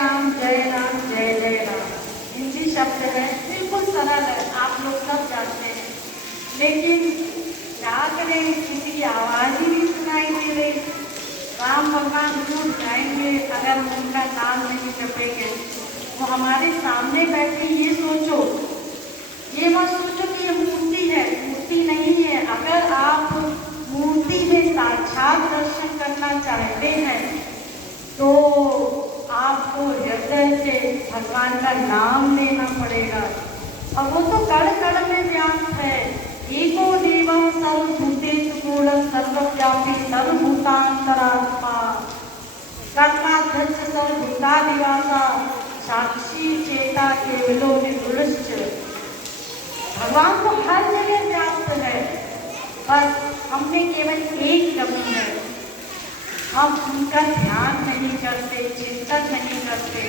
राम जय राम जय जय राम। हिंदी शब्द है, बिल्कुल सरल है, आप लोग सब जानते हैं, लेकिन क्या करें, किसी की आवाज़ ही नहीं सुनाई दे रही। राम भगवान दूर जाएंगे अगर हम उनका नाम नहीं जपेंगे। वो हमारे सामने बैठे, ये सोचो, ये मत सोचो कि ये मूर्ति है, मूर्ति नहीं है। अगर आप मूर्ति में साक्षात दर्शन करना चाहते हैं तो आपको हृदय से भगवान का नाम लेना पड़ेगा। और वो तो कण कण में व्याप्त है। एको देवं सर्वभूतेषु गूढ़ं सर्वव्यापी सर्वभूतांतरात्मा कर्माध्यक्ष सर्वभूतादिवासा साक्षी चेता केवलो निर्गुणश्च। भगवान तो हर जगह व्याप्त है, बस हमने केवल एक कमी है, हम उनका ध्यान नहीं करते, चिंतन नहीं करते।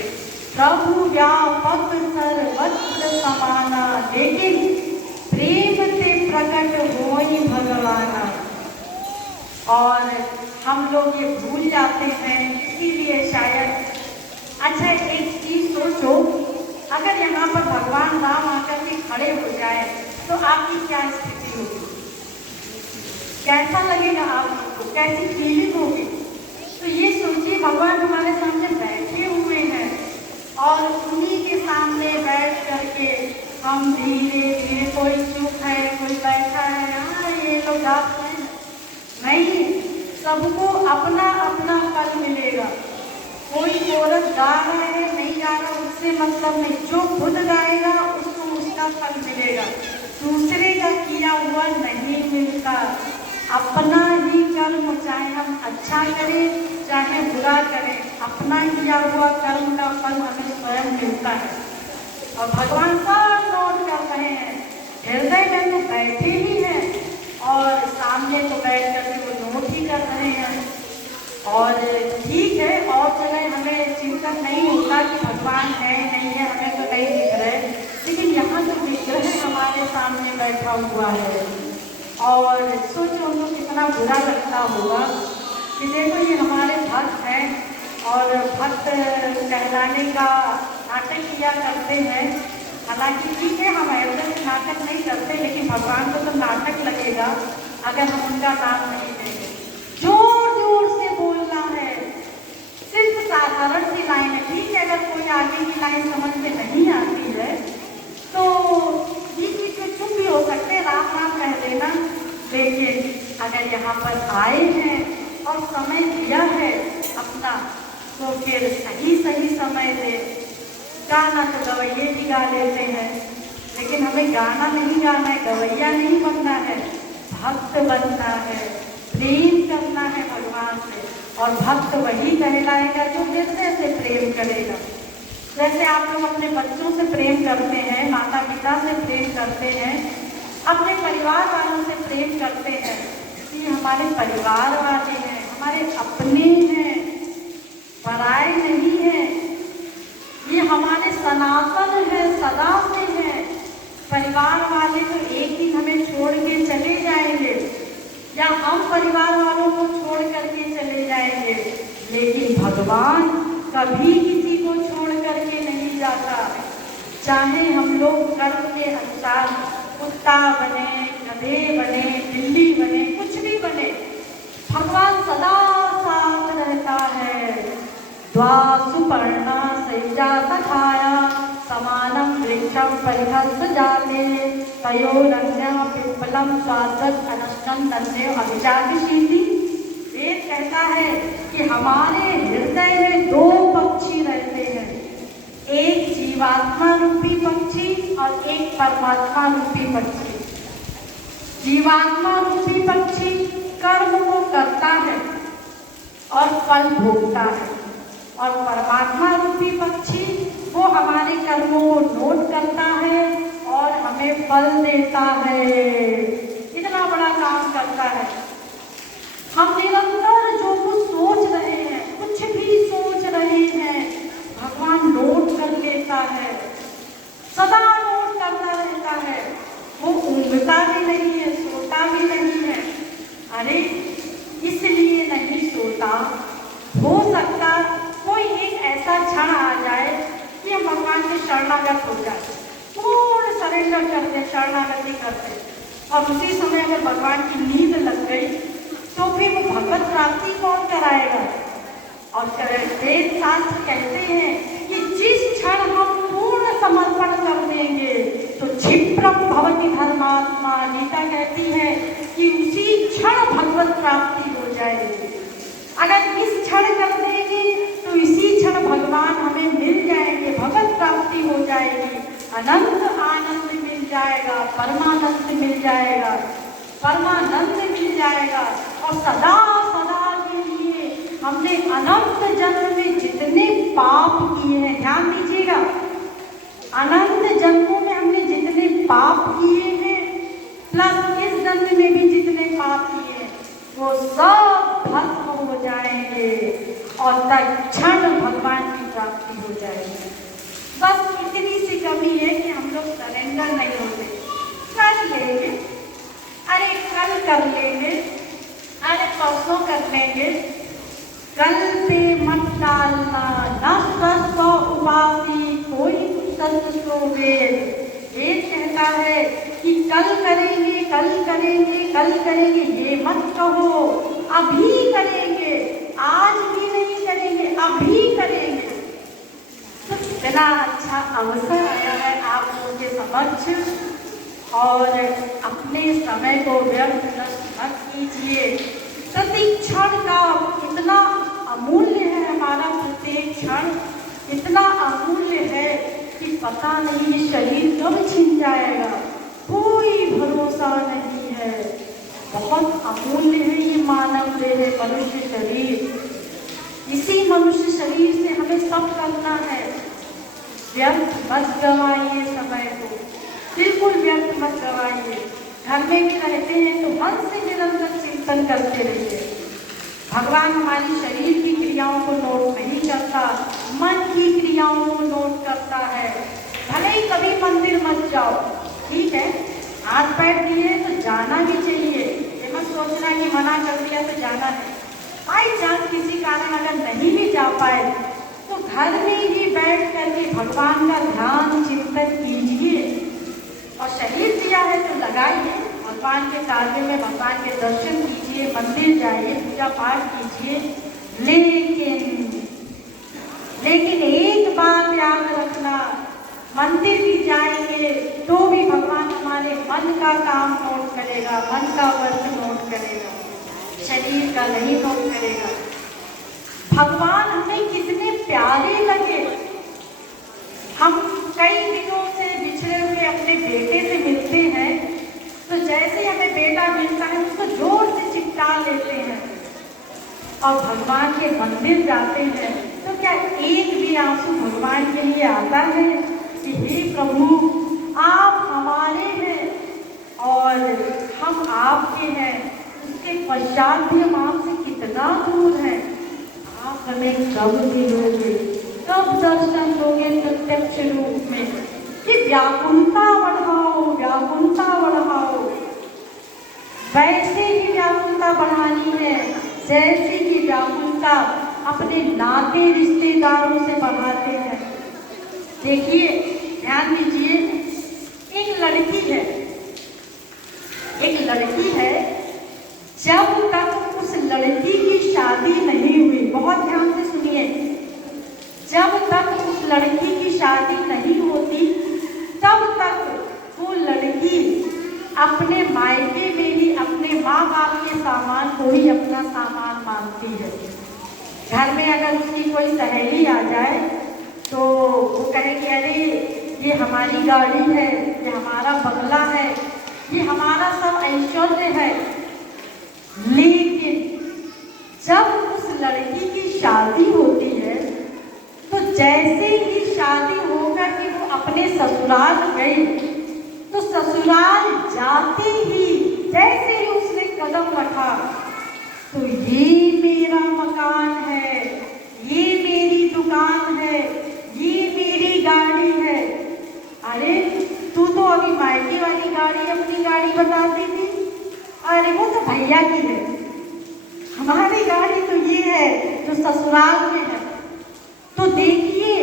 प्रभु व्यापक सर्वत्र समाना, लेकिन प्रेम से प्रकट होई भगवाना। और हम लोग ये भूल जाते हैं, इसीलिए शायद। अच्छा, एक चीज सोचो, अगर यहाँ पर भगवान राम आकर के खड़े हो जाए तो आपकी क्या स्थिति होगी? कैसा लगेगा आप लोग को? कैसी फीलिंग होगी? तो ये सोचिए, भगवान हमारे सामने बैठे हुए हैं और उन्हीं के सामने बैठ करके हम धीरे धीरे, कोई चुप है, कोई बैठा है, हाँ ये लोग गाते हैं, नहीं, सबको अपना अपना फल मिलेगा। कोई औरत गा रहा है, नहीं गा रहा, उससे मतलब नहीं, जो खुद गाएगा उसको उसका फल मिलेगा, दूसरे का किया हुआ नहीं मिलता। अपना ही कर्म, चाहे हम अच्छा करें चाहे बुरा करें, अपना किया हुआ कर्म का फल हमें स्वयं मिलता है। और भगवान सब नोट कर रहे हैं, हृदय में तो बैठे ही हैं और सामने तो बैठ करके वो नोट ही कर रहे हैं। और ठीक है, और जगह हमें चिंतन नहीं होता कि भगवान है नहीं है, हमें तो नहीं दिख रहे, लेकिन यहाँ जो विग्रह हमारे सामने बैठा हुआ है, और सोचो उनको कितना बुरा लगता होगा कि देखो ये हमारे भक्त हैं और भक्त कहलाने का नाटक किया करते हैं। हालांकि ठीक है, हम ऐसे नाटक नहीं करते, लेकिन भगवान को तो नाटक लगेगा अगर हम उनका नाम नहीं लेंगे। जोर जोर से बोलना है, सिर्फ साधारण सी लाइन है, ठीक है, अगर कोई आगे की लाइन समझ में नहीं आती है तो बीच बीच में चुप भी हो सकते, राम राम कह देना। लेकिन अगर यहाँ पर आए हैं और समय दिया है अपना, तो फिर सही सही समय दे। गाना तो गवैये भी गा लेते हैं, लेकिन हमें गाना नहीं गाना है, गवैया नहीं बनना है, भक्त बनना है, प्रेम करना है भगवान से। और भक्त वही कहलाएगा जो हृदय से प्रेम करेगा। जैसे आप लोग अपने बच्चों से प्रेम करते हैं, माता पिता से प्रेम करते हैं, अपने परिवार वालों से प्रेम करते हैं, ये हमारे परिवार वाले हैं, हमारे अपने हैं, पराए नहीं हैं, ये हमारे सनातन है, सदा से हैं। परिवार वाले तो एक दिन हमें छोड़ के चले जाएंगे या हम परिवार वालों को छोड़ करके चले जाएंगे, लेकिन भगवान कभी किसी को छोड़ करके नहीं जाता। चाहे हम लोग कर्म के अनुसार कुत्ता बने, गधे बने, बिल्ली बने, कुछ भी बने, भगवान सदा साथ रहता है। द्वासुपर्णा सैजा सखाया समानम वृक्षम परिहस्त जाते तयोरन्यः पिप्पलम स्वादक अनश्नं नन्ये अभिजातिशीति। वेद कहता है कि हमारे हृदय में दो पक्षी रहते हैं, एक जीवात्मा रूपी पक्षी और एक परमात्मा रूपी पक्षी। जीवात्मा रूपी पक्षी कर्म को करता है और फल भोगता है, और परमात्मा रूपी पक्षी वो हमारे कर्मों को नोट करता है और हमें फल देता है। इतना बड़ा काम करता है। हम निरंतर जो कुछ सोच रहे हैं, कुछ भी सोच रहे हैं, भगवान नोट कर लेता है, सदा नोट करता रहता है। वो ऊँघता भी नहीं है, सोता भी नहीं है। अरे इसलिए नहीं सोता, हो सकता कोई एक ऐसा क्षण आ जाए कि हम भगवान के शरणागत हो जाए, पूर्ण सरेंडर कर दे, शरणागति करते, और उसी समय अगर भगवान की नींद लग गई तो फिर वो भगवत प्राप्ति कौन कराएगा। और वेद शास्त्र कहते हैं कि जिस क्षण हम पूर्ण समर्पण कर देंगे तो क्षिप्रम भवति धर्मात्मा, गीता कहती है कि उसी क्षण भगवत प्राप्ति हो जाएगी। अगर इस क्षण कर देंगे तो इसी क्षण भगवान हमें मिल जाएंगे, भगवत प्राप्ति हो जाएगी, अनंत आनंद मिल जाएगा, परमानंद मिल जाएगा, परमानंद मिल जाएगा। और सदा सदा के लिए हमने अनंत जन्म में जितने पाप किए हैं, ध्यान दीजिएगा, अनंत जन्मों में हमने जितने पाप किए हैं प्लस इस जन्म में भी जितने पाप किए हैं वो सब भस्म हो जाएंगे और तत्क्षण भगवान की प्राप्ति हो जाएगी। बस इतनी सी कमी है कि हम लोग सरेंडर नहीं होते। कर लेंगे, अरे कल कर लेंगे, अरे परसों कर लेंगे, कल पे मत डालना, न स्वस्थ उपासी कोई सत्सो वेद। वेद कहता है कि कल करेंगे, कल करेंगे, कल करेंगे, ये मत कहो, अभी करेंगे, आज भी नहीं करेंगे, अभी करेंगे। तो इतना अच्छा अवसर आया है आप लोगों के समक्ष, और अपने समय को व्यर्थ नष्ट मत कीजिए। प्रति क्षण का इतना अमूल्य है, हमारा प्रत्येक क्षण इतना अमूल्य है कि पता नहीं ये शरीर कब छिन जाएगा, कोई भरोसा नहीं है। बहुत अमूल्य है ये मानव देह, मनुष्य शरीर। इसी मनुष्य शरीर से हमें सब करना है। व्यर्थ मत गवाइए समय को, बिल्कुल व्यर्थ मत गवाइए। घर में भी रहते हैं तो मन से निरंतर चिंतन करते रहिए। भगवान हमारी शरीर की क्रियाओं को नोट नहीं करता, मन की क्रियाओं को नोट करता है। भले ही कभी मंदिर मत जाओ, ठीक है, हाथ पैर दिए तो जाना भी चाहिए, ये मत सोचना कि मना कर दिया तो जाना नहीं। बाई चांस किसी कारण अगर नहीं भी जा पाए तो घर में ही बैठ करके भगवान का ध्यान चिंतन कीजिए। और शरीर दिया है तो लगाइए, भगवान के कार्य में भगवान के दर्शन कीजिए, मंदिर जाइए, पूजा पाठ कीजिए। लेकिन एक बात याद रखना, मंदिर भी जाएंगे तो भी भगवान हमारे मन का काम नोट करेगा, मन का वर्क नोट करेगा, शरीर का नहीं नोट करेगा। भगवान हमें कितने प्यारे लगे। हम कई दिनों से बिछड़े हुए अपने बेटे से मिलते हैं तो जैसे हमें बेटा मिलता है उसको जोर से चिपका लेते हैं, और भगवान के मंदिर जाते हैं तो क्या एक भी आंसू भगवान के लिए आता है कि हे प्रभु आप हमारे हैं और हम आपके हैं, उसके पश्चात भी हम आपसे कितना दूर हैं, आप हमें कब मिलोगे, कब दर्शन दोगे प्रत्यक्ष रूप में। कि व्याकुलता बढ़ाओ, व्याकुलता बढ़ाओ। वैसे ही व्याकुलता बढ़ानी है जैसे कि व्याकुलता अपने नाते रिश्तेदारों से बढ़ाते हैं। देखिए, ध्यान दीजिए, एक लड़की है, जब तक उस लड़की की शादी नहीं हुई, बहुत ध्यान से सुनिए, जब तक उस लड़की की शादी नहीं होती तब तक वो लड़की अपने मायके में ही अपने माँ बाप के सामान को ही अपना सामान मानती है। घर में अगर उसकी कोई सहेली आ जाए तो वो कहेगी अरे ये हमारी गाड़ी है, ये हमारा बंगला है, ये हमारा सब ऐश्वर्य है। लेकिन जब उस लड़की की शादी होती है तो जैसे ही शादी होकर कि वो अपने ससुराल गई तो ससुराल जाते ही जैसे ही उसने कदम रखा तो ये मेरा मकान है, ये मेरी दुकान है, ये मेरी गाड़ी है। अरे तू तो अभी मायके वाली गाड़ी अपनी गाड़ी बताती थी, अरे वो तो भैया की है, हमारी गाड़ी तो ये है जो ससुराल में है। तो देखिए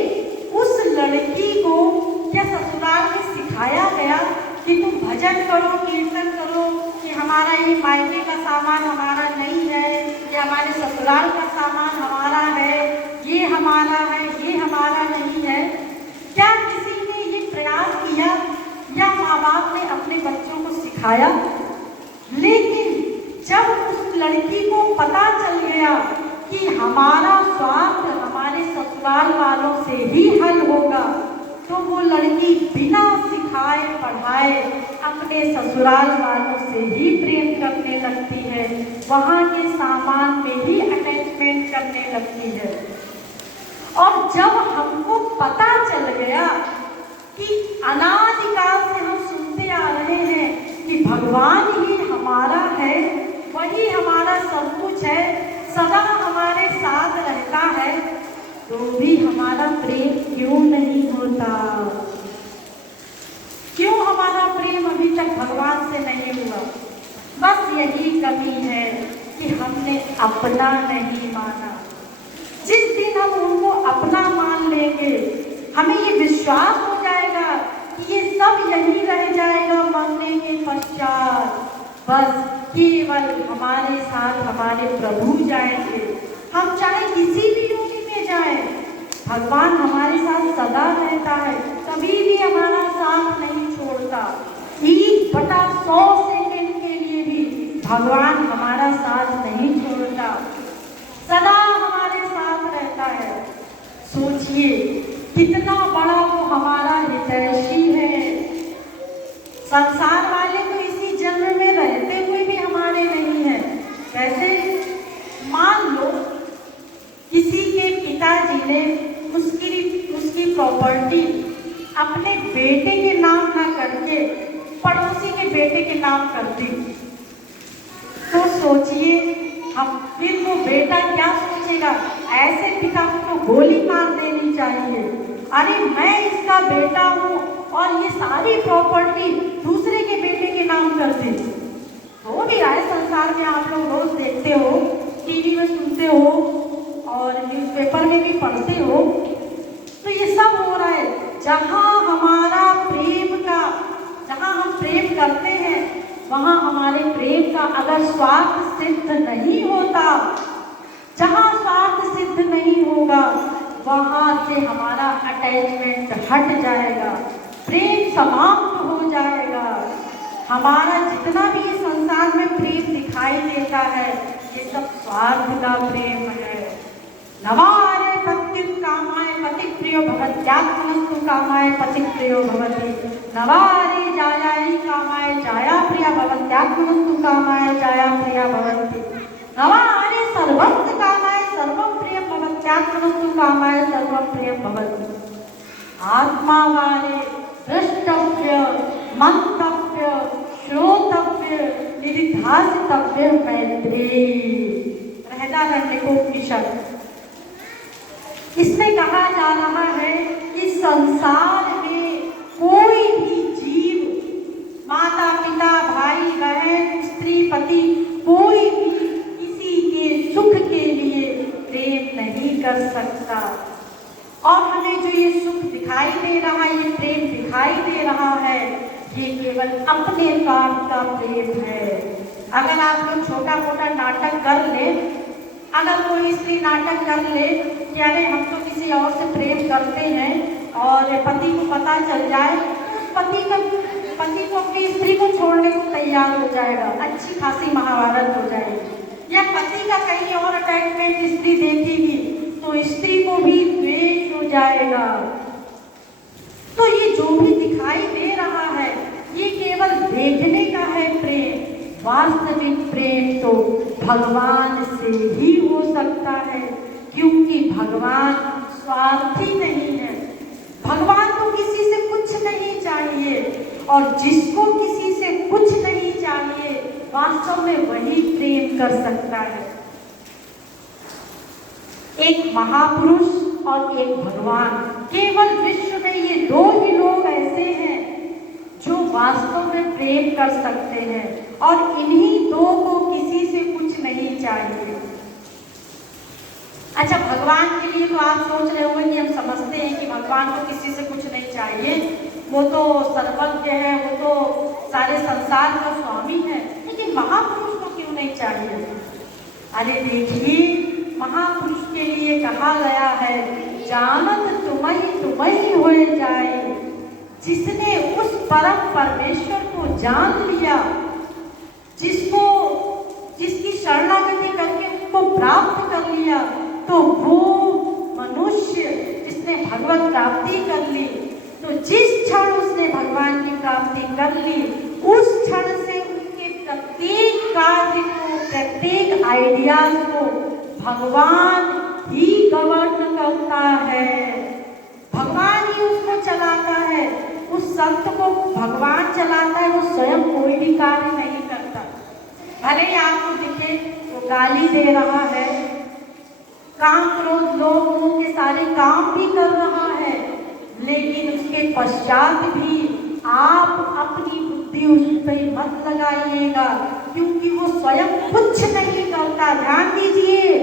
भजन करो, कीर्तन करो कि हमारा ये मायके का सामान हमारा नहीं है, ये हमारे ससुराल का सामान हमारा है, ये हमारा है, ये हमारा नहीं है। क्या किसी ने ये प्रयास किया या माँ बाप ने अपने बच्चों को सिखाया? लेकिन जब उस लड़की को पता चल गया कि हमारा स्वार्थ हमारे ससुराल वालों से ही हल होगा, तो वो लड़की बिना सिखाए पढ़ाए अपने ससुराल वालों से ही प्रेम करने लगती है, वहाँ के सामान में ही अटैचमेंट करने लगती है। और जब हमको पता चल गया कि अनादिकाल से हम सुनते आ रहे हैं कि भगवान ही हमारा है, वही हमारा सब कुछ है, सदा हमारे साथ रहता है, तो भी हमारा प्रेम क्यों नहीं होता? क्यों हमारा प्रेम अभी तक भगवान से नहीं हुआ? बस यही कमी है कि हमने अपना नहीं माना। जिस दिन हम उनको अपना मान लेंगे, हमें ये विश्वास हो जाएगा कि ये सब यही रह जाएगा मरने के पश्चात, बस केवल हमारे साथ हमारे प्रभु जाएंगे। हम चाहे किसी भी योनि में जाए, भगवान हमारे साथ सदा रहता है, कभी भी हमारा साथ नहीं छोड़ता। 1/100 सेकंड के लिए भी भगवान हमारा साथ नहीं छोड़ता, सदा हमारे साथ रहता है। सोचिए कितना बड़ा वो हमारा हितैषी है। संसार वाले तो इसी जन्म में रहते हुए भी हमारे नहीं है। वैसे मान लो किसी के पिताजी ने उसकी प्रॉपर्टी अपने बेटे के नाम ना करके पड़ोसी के बेटे के नाम कर दी, तो सोचिए हम फिर वो बेटा क्या सोचेगा? ऐसे पिता को गोली मार देनी चाहिए। अरे मैं इसका बेटा हूँ और ये सारी प्रॉपर्टी दूसरे के बेटे के नाम कर दी। हो भी रहा है संसार में, आप लोग रोज देखते हो, टीवी में सुनते हो और न्यूज़पेपर में भी पढ़ते हो। तो ये सब हो रहा है। जहाँ हम प्रेम करते हैं, वहाँ हमारे प्रेम का अगर स्वार्थ सिद्ध नहीं होता, जहाँ स्वार्थ सिद्ध नहीं होगा, वहाँ से हमारा अटैचमेंट हट जाएगा, प्रेम समाप्त हो जाएगा। हमारा जितना भी ये संसार में प्रेम दिखाई देता है, ये सब स्वार्थ का प्रेम है। नवारे पतित कामाय पतिप्रियो भवत्यात्मनस्तु कामाय पतिप्रियो भवति। नवारे जायाय कामाय जाया प्रिया भवत्यात्मनस्तु कामाय जाया प्रिया भवति। नवारे सर्वत्र कामाय सर्वं प्रियं भवत्यात्मनस्तु कामाय सर्वं प्रियं भवति। आत्मा वाले द्रष्टव्य, मंतव्य, श्रोतव्य, निधिध्यासितव्य मैत्री। बृहदारण्यकोपनिषद। इसमें कहा जा रहा है कि संसार में कोई भी जीव, माता पिता, भाई बहन, स्त्री पति, कोई भी किसी के सुख के लिए प्रेम नहीं कर सकता। और हमें जो ये सुख दिखाई दे रहा है, ये प्रेम दिखाई दे रहा है, ये केवल अपने स्वार्थ का प्रेम है। अगर आप लोग छोटा मोटा नाटक कर ले, अगर कोई स्त्री नाटक कर ले कि अरे हम तो किसी और से प्रेम करते हैं और पति को पता चल जाए, तो पति को अपनी स्त्री को छोड़ने को तैयार हो जाएगा, अच्छी खासी महाभारत हो जाएगी। या पति का कहीं और अटैचमेंट स्त्री देखेगी तो स्त्री को भी द्वेष हो जाएगा। तो ये जो भी दिखाई दे रहा है, ये केवल देखने का है प्रेम। वास्तविक प्रेम तो भगवान से ही हो सकता है, क्योंकि भगवान स्वार्थी नहीं है। भगवान को किसी से कुछ नहीं चाहिए, और जिसको किसी से कुछ नहीं चाहिए, वास्तव में वही प्रेम कर सकता है। एक महापुरुष और एक भगवान, केवल विश्व में ये दो ही लोग ऐसे हैं जो वास्तव में प्रेम कर सकते हैं, और इन्हीं दो को किसी से कुछ नहीं चाहिए। अच्छा, भगवान के लिए तो आप सोच रहे होंगे कि हम समझते हैं कि भगवान को किसी से कुछ नहीं चाहिए, वो तो सर्वज्ञ है, वो तो सारे संसार का स्वामी है, लेकिन महापुरुष को क्यों नहीं चाहिए? अरे देखिए, महापुरुष के लिए कहा गया है, जानत तुम्हें हो जाए। जिसने उस परम परमेश्वर को जान लिया, जिसकी शरणागति करके उसको प्राप्त कर लिया, तो वो मनुष्य जिसने भगवत प्राप्ति कर ली, तो जिस क्षण उसने भगवान की प्राप्ति कर ली, उस क्षण से उसके प्रत्येक कार्य को, प्रत्येक आइडियाज को भगवान ही गवर्न करता है, भगवान ही उसको चलाता है। उस संत को भगवान चलाता है, वो स्वयं कोई भी कार्य नहीं करता। भले ही आपको दिखे वो गाली दे रहा है, काम क्रोध लोगों के सारे काम भी कर रहा है, लेकिन उसके पश्चात भी आप अपनी बुद्धि उस पर मत लगाइएगा, क्योंकि वो स्वयं कुछ नहीं करता। ध्यान दीजिए,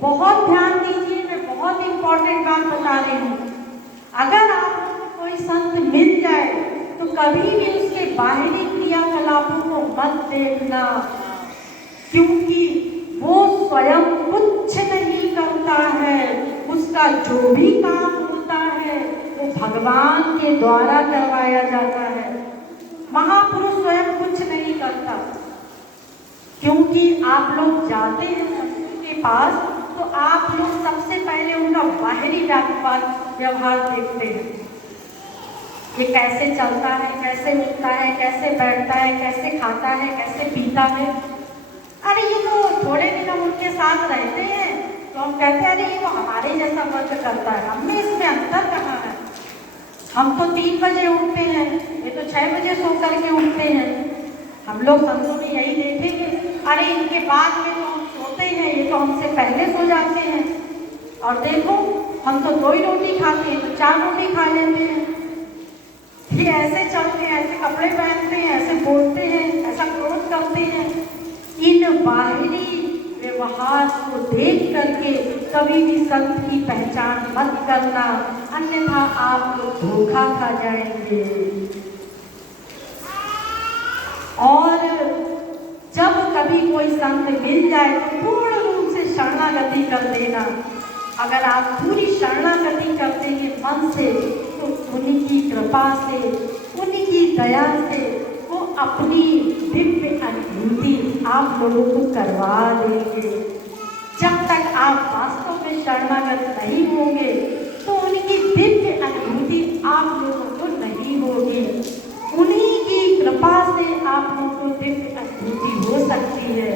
बहुत ध्यान दीजिए, मैं बहुत इंपॉर्टेंट बात बता रही हूँ। अगर आपको कोई संत मिल जाए तो कभी भी उसके बाहरी क्रियाकलापों को मत देखना, क्योंकि वो स्वयं कुछ नहीं करता है। उसका जो भी काम होता है वो भगवान के द्वारा करवाया जाता है। महापुरुष स्वयं कुछ नहीं करता, क्योंकि आप लोग जाते हैं संतों के पास तो आप लोग सबसे पहले उनका बाहरी व्यवहार देखते हैं, ये कैसे चलता है, कैसे उठता है, कैसे बैठता है, कैसे खाता है, कैसे पीता है। अरे ये तो थोड़े दिन हम उनके साथ रहते हैं तो हम कहते हैं अरे ये तो हमारे जैसा वर्क करता है, हमें इसमें अंतर कहाँ है? हम तो 3 बजे उठते हैं, ये तो 6 बजे सो करके उठते हैं। हम लोग संतों में यही देखेंगे, अरे इनके बाद में तो हम सोते हैं, ये तो हमसे पहले सो जाते हैं। और देखो हम तो 2 ही रोटी खाते हैं, तो 4 रोटी खा लेते हैं। ये ऐसे चलते हैं, ऐसे कपड़े पहनते हैं, ऐसे बोलते हैं, ऐसा क्रोध करते हैं। इन बाहरी व्यवहार को देख करके कभी भी संत की पहचान मत करना, अन्यथा आप लोग धोखा खा जाएंगे। और जब कभी कोई संत मिल जाए तो पूर्ण रूप से शरणागति कर देना। अगर आप पूरी शरणागति कर देंगे मन से, तो उनकी कृपा से, उनकी दया से वो अपनी दिव्य अनुभूति आप लोगों को करवा देंगे। जब तक आप वास्तव में शरणागत नहीं होंगे तो उनकी दिव्य अनुभूति आप लोगों को नहीं होगी। उन्हीं की कृपा से आप लोगों को दिव्य अनुभूति हो सकती है।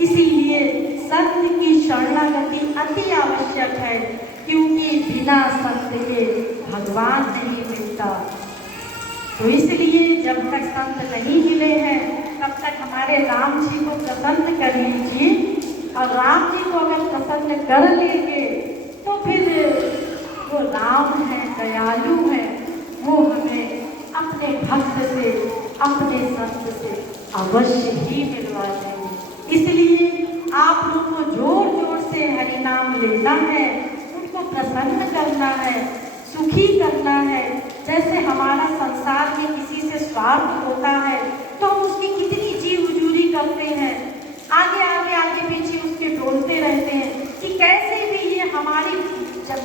इसीलिए संत की शरणागति अति आवश्यक है, क्योंकि बिना संत के भगवान नहीं मिलता। तो इसलिए जब तक संत नहीं मिले हैं तब तक हमारे राम जी को प्रसन्न कर लीजिए, और राम जी को अगर प्रसन्न कर लेंगे तो फिर वो राम है, दयालु है, वो हमें अपने भक्त से, अपने संत से अवश्य ही मिलवा देंगे। इसलिए आप लोग को जोर जोर से हरि नाम लेना है, उनको प्रसन्न करना है, सुखी करना है। जैसे हमारा संसार में किसी से स्वार्थ होता है तो हम उसकी कितनी जीव उजूरी करते हैं, आगे आगे आगे पीछे उसके डोलते रहते हैं कि कैसे भी ये हमारी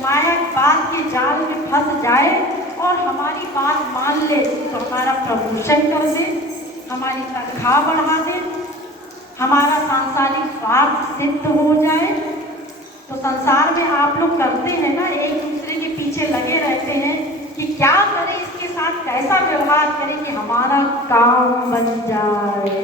माया बात के जाल में फंस जाए और हमारी बात मान ले तो हमारा प्रमोशन कर दे, हमारी तनख्वाह बढ़ा दे, हमारा सांसारिक स्वार्थ सिद्ध हो जाए। तो संसार में आप लोग करते हैं ना, एक दूसरे के पीछे लगे रहते हैं कि क्या करें, इसके साथ कैसा व्यवहार करें कि हमारा काम बन जाए।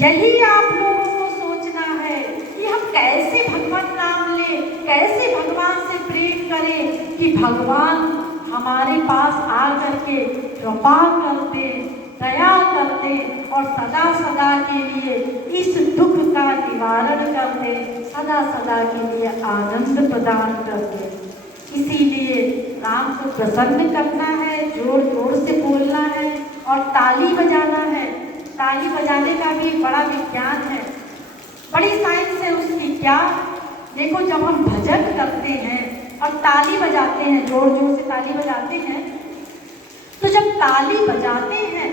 यही आप लोगों को सोचना है कि हम कैसे भगवान नाम लें, कैसे भगवान से प्रेम करें कि भगवान हमारे पास आ करके कृपा कर दे, दया कर दे और सदा सदा के लिए इस दुख का निवारण कर दे, सदा सदा के लिए आनंद प्रदान कर दे। इसीलिए राम को प्रसन्न करना है, जोर जोर से बोलना है और ताली बजाना है। ताली बजाने का भी बड़ा विज्ञान है, बड़ी साइंस है उसकी। क्या देखो, जब हम भजन करते हैं और ताली बजाते हैं, जोर जोर से ताली बजाते हैं, जब ताली बजाते हैं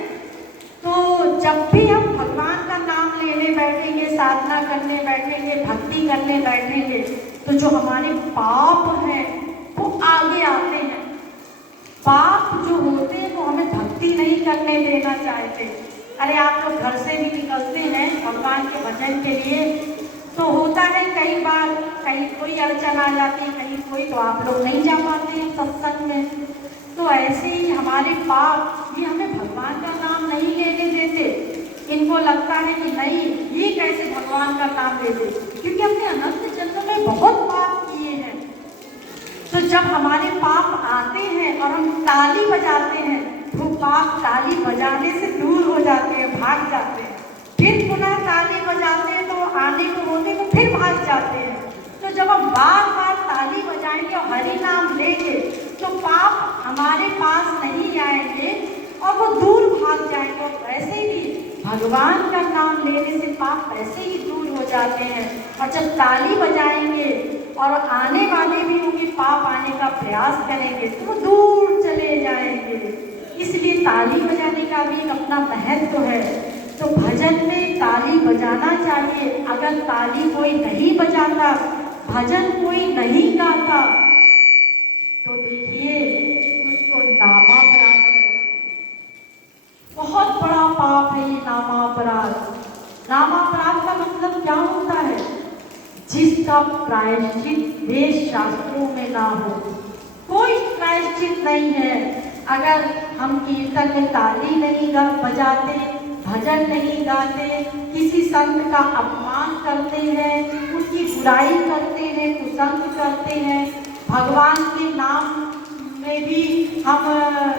तो जब भी हम भगवान का नाम लेने बैठेंगे, साधना करने बैठेंगे, भक्ति करने बैठेंगे, तो जो हमारे पाप हैं वो आगे आते हैं। पाप जो होते हैं वो हमें भक्ति नहीं करने देना चाहते। अरे आप लोग घर से भी निकलते हैं भगवान के भजन के लिए, तो होता है कई बार कहीं कोई अड़चन आ जाती है, कहीं कोई, तो आप लोग नहीं जा पाते हैं सत्संग में। तो ऐसे ही हमारे पाप ये हमें भगवान का नाम नहीं लेने देते। इनको लगता है कि नहीं, ये कैसे भगवान का नाम ले दे, क्योंकि हमने अनंत जन्म में बहुत पाप किए हैं। तो जब हमारे पाप आते हैं और हम ताली बजाते हैं, वो पाप ताली बजाने से दूर हो जाते हैं, भाग जाते हैं। फिर पुनः ताली बजाते हैं तो आने को होते तो फिर भाग जाते हैं। तो जब हम बार बार ताली बजाएंगे और हरि नाम लेंगे तो पाप हमारे पास नहीं आएंगे और वो दूर भाग जाएंगे। और वैसे भी भगवान का नाम लेने से पाप वैसे ही दूर हो जाते हैं। और जब ताली बजाएंगे और आने वाले भी उनके पाप आने का प्रयास करेंगे तो वो दूर चले जाएंगे। इसलिए ताली बजाने का भी अपना महत्व है। तो भजन में ताली बजाना चाहिए। अगर ताली कोई नहीं बजाता, भजन कोई नहीं गाता, तो देखिए उसको नामापराध है। बहुत बड़ा पाप है ये नामापराध। नामापराध का मतलब क्या होता है? जिसका प्रायश्चित वेद शास्त्रों में ना हो। कोई प्रायश्चित नहीं है। अगर हम कीर्तन में ताली नहीं बजाते, भजन नहीं गाते, किसी संत का अपमान करते हैं, उसकी बुराई करते हैं, कुसंग करते हैं, भगवान के नाम में भी हम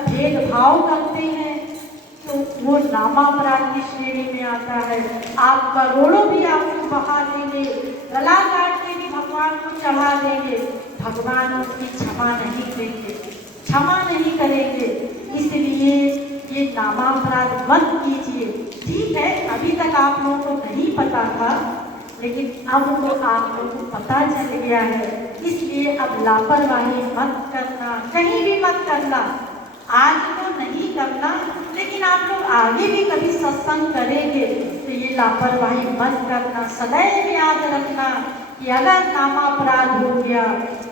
भेदभाव करते हैं, तो वो नामापराध की श्रेणी में आता है। आप करोड़ों भी आंसू बहा देंगे, गला काट के भी भगवान को चढ़ा देंगे, भगवान उसकी क्षमा नहीं देंगे, क्षमा नहीं करेंगे। इसलिए ये नामापराध मत कीजिए। ठीक है, अभी तक आप लोगों को नहीं पता था, लेकिन अब तो आप लोगों को पता चल गया है। इसलिए अब लापरवाही मत करना, कहीं भी मत करना। आज तो नहीं करना, लेकिन आप लोग आगे भी कभी सत्संग करेंगे तो ये लापरवाही मत करना। सदैव याद रखना कि अगर नामापराध हो गया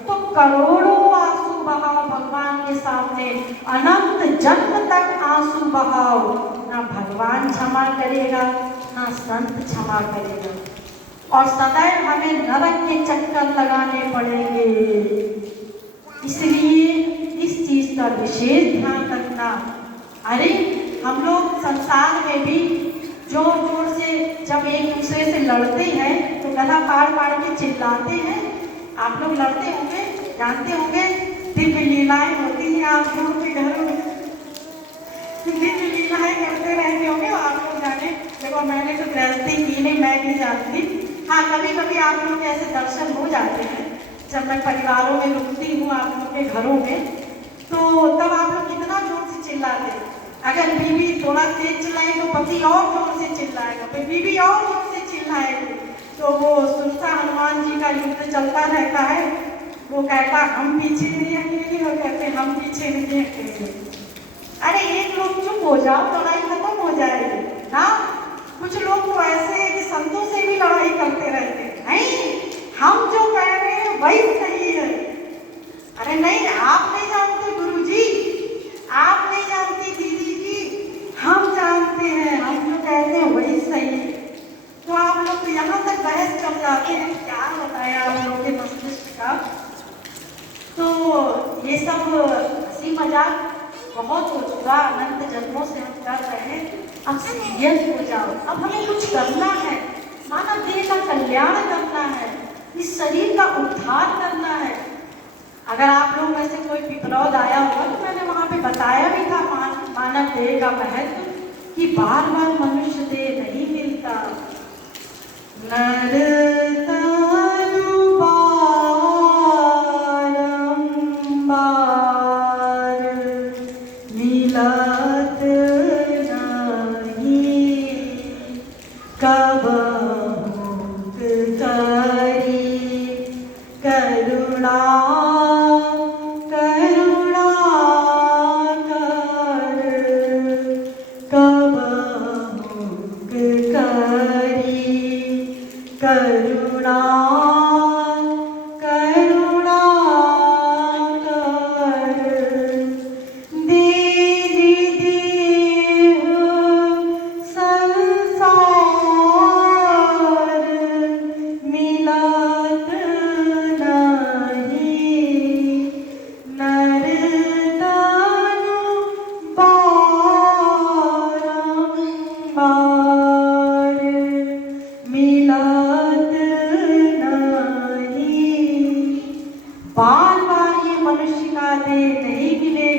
तो करोड़ों आंसू बहाओ भगवान के सामने, अनंत जन्म तक आंसू बहाओ। ना भगवान क्षमा करेगा, ना संत क्षमा करेगा, और सदैव हमें नरक के चक्कर लगाने पड़ेंगे। इसलिए इस चीज का विशेष ध्यान रखना। अरे हम लोग संसार में भी जोर जोर से जब एक दूसरे से लड़ते हैं तो गला फाड़ फाड़ के चिल्लाते हैं। आप लोग लड़ते होंगे, जानते होंगे, दिव्य लीलाएं होती हैं आप लोगों के घरों में, दिव्य लीलाएं करते रहते होंगे आप लोग जाने। देखो मैंने तो गृहस्थी की नहीं, मैं नहीं जानती। हाँ, कभी कभी आप लोग के ऐसे दर्शन हो जाते हैं जब मैं परिवारों में रुकती हूँ आप लोग के घरों में, तो तब आप लोग कितना जोर से चिल्लाते हैं। अगर बीवी थोड़ा तेज चिल्लाए तो पति और जोर से चिल्लाएगा, फिर बीवी और जोर से चिल्लाएगी, तो वो सुरसा हनुमान जी का युद्ध चलता रहता है। वो कहता हम पीछे नहीं हटेंगे, और कहते हम पीछे नहीं हटेंगे। अरे एक लोग चुप हो जाओ, लड़ाई खत्म हो जाएगी ना। कुछ लोग तो ऐसे हैं कि संतों से भी लड़ाई करते रहते हैं। नहीं, हम जो कह रहे हैं वही सही है। अरे नहीं, आप नहीं जानते गुरुजी, आप नहीं जानती दीदी जी, हम जानते हैं, हम जो कहते हैं वही सही है। तो आप लोग तो यहाँ तक बहस कर जाते हैं, क्या बताया आप लोग के मस्तिष्क का। तो ये सब हंसी मजाक बहुत हो चुका, अनंत जन्मों से हम कर रहे हैं। अब सीरियस हो जाओ, अब हमें कुछ करना है, मानव देह का कल्याण करना है, इस शरीर का उद्धार करना है। अगर आप लोग में से कोई विप्लव आया होगा तो मैंने वहाँ पे बताया भी था मानव देह का महत्व, कि बार बार मनुष्य देह नहीं मिलता। करुणा करुणा कर